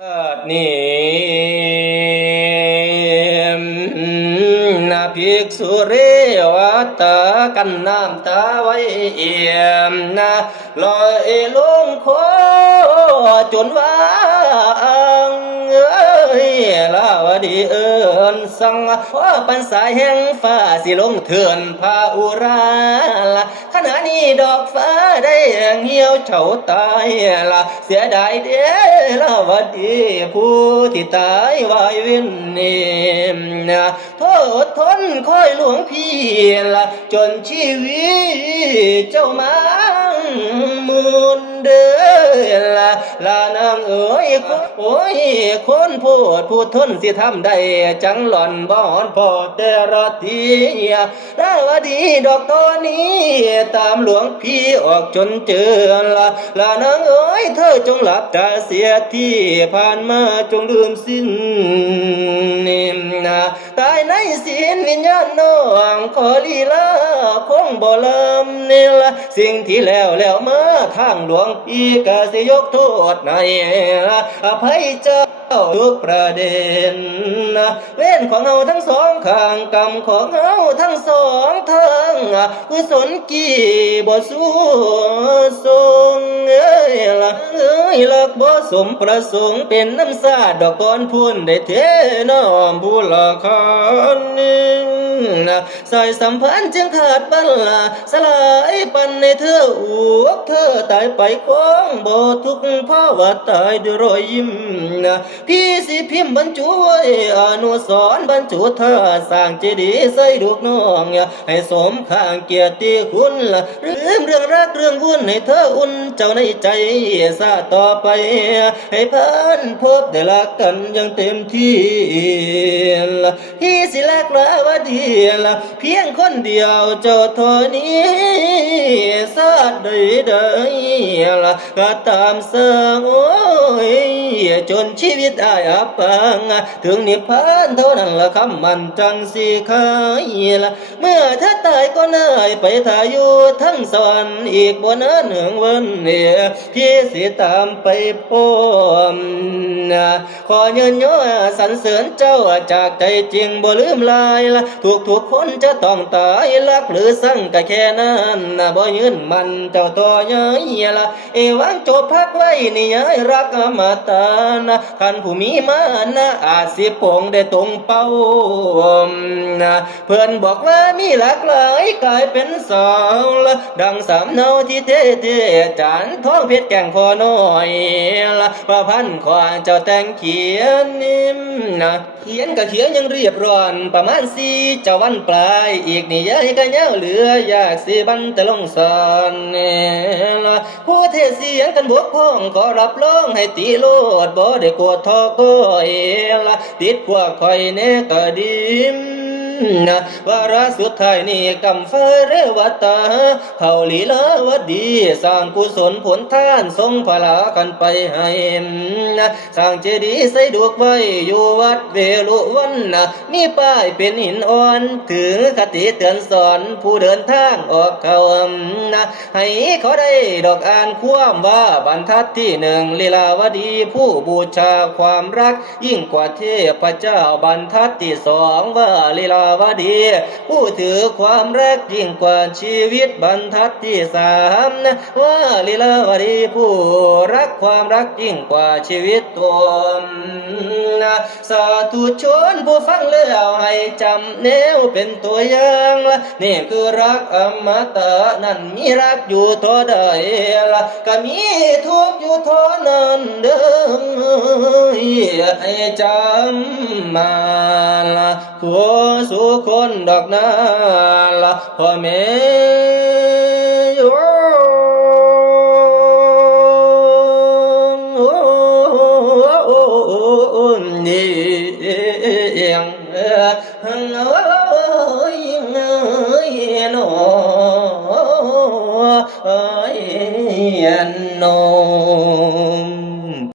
นี่นาภิกษุเรวัตกันน้ำตาไว้เอี่ยมนะลอยลงคอจนว่าเอ้ยลาวดีเอิญสังว่าปันสายแห่งฟ้าสิลงเถื่อนพาอุราละขณะนี้ดอกฟ้าได้เหี่ยวเฉาตายละเสียดายเด้ลาวดีผู้ที่ตายวายวินนี่นะโทษทนคอยหลวงพี่ละจนชีวิตเจ้ามามุนเด้อลานางเอ๋ยโอ้ยคนพูดพูดทนสิทำได้จังหล่อนบ่อนพอแต่ละทีดาวดีดอกตอนนี้ตามหลวงพี่ออกจนเจอลานางเอ๋ยเธอจงหลับตาเสียที่ผ่านมาจงลืมสิ้นนิมนาตายในศีลวิญญาณน้องขอลีลาคงบ่ลำนี่ละสิ่งที่แล้วมาทางหลวงพี่ก็สิยกโทษให้อภัยเจ้าทุกประเด็นเว้นของเฮาทั้งสองข้างกรรมของเฮาทั้งสองทางกุศลกี่บ่สู้ทรงลักบ่สมประสงค์เป็นน้ำซาดอกก้อนพุ่นได้เทน้อมผู้ละคันสายสัมพันธ์จึงขาดบัลลาสลายปันในเธออวกเธอตายไปควงบ่ทุกภาวะตายด้วยรอยยิ้มพี่สิพิมพ์บรรจุไว้อนุสรณ์บรรจุเธอสร้างเจดีย์ใส่ลูกน้องให้สมข้างเกียรติคุณลืมเรื่องรักเรื่องวุ่นให้เธออุ่นเจ้าในใจซาต่อไปให้พันพบได้รักกันอย่างเต็มที่พี่สิรักลาวดีเพียงคนเดียวเจ้าเท่านี้ซาดได้ก็ตามสร้างโอ้ยจนชีวิตได้อับปังถึงนิพพานเท่านั้นละคำมันจังสิขายเมื่อเธอตายก็นายไปถ่ายอยู่ทั้งสวรรค์อีกบนนั้นหนึ่งวันพี่สิตามไปปมขอเยินย่อสรรเสริญเจ้าจากใจจริงบ่ลืมลายทุกคนจะต้องตายรักหรือสั่งก็แค่นั้นบ่ยืนมันเจ้าตัวย้ายวังจบพักไว้นี่ย้ายรักอมตะคันผู้มีมาอาจสิโป่งได้ตรงเป้าเพื่อนบอกว่ามีหลากหลายกลายเป็นสาวดังสามเนาที่เท่จานท้องเพชรแก่งคอน้อยประพันธ์ขวาเจ้าแต่งเขียนนิ่มเขียนก็เขียนยังเรียบร้อนประมาณสี่เจ้าวันปลายอีกนี่ย้ายก็เย้าเหลืออยากสิบันแต่ลงสอนผู้เทศเสียงกันบวกพ้องขอรับรองให้ตีโลดบ่ได้กดทอก็ติดพวกคอยเนก็ดิมวาระสุดท้ายนี่กำเฟเรวัตตาเขาลีลาวดีสร้างกุศลผลทานทรงพลากันไปให้สร้างเจดีย์ใส่ดวกไว้อยู่วัดเวลุวันมีป้ายเป็นหินอ่อนถือคติเตือนสอนผู้เดินทางออกเขาให้เขาได้ดอกอ่านความว่าบรรทัดที่หนึ่งลีลาวดีผู้บูชาความรักยิ่งกว่าเทพเจ้าบรรทัดที่สองว่าลีลาวดีผู้ถือความรักยิ่งกว่าชีวิตบรรทัดที่สามว่าลีลาวดีผู้รักความรักยิ่งกว่าชีวิตตนสาธุชนผู้ฟังแล้วให้จำแนวเป็นตัวอย่างนี่คือรักอมตะนั่นมีรักอยู่เท่าใดก็มีทุกข์อยู่เท่านั้นเด้อให้จำมาขัวสุคนดอกนาพ่อแม่อยู่นี่ยังนอ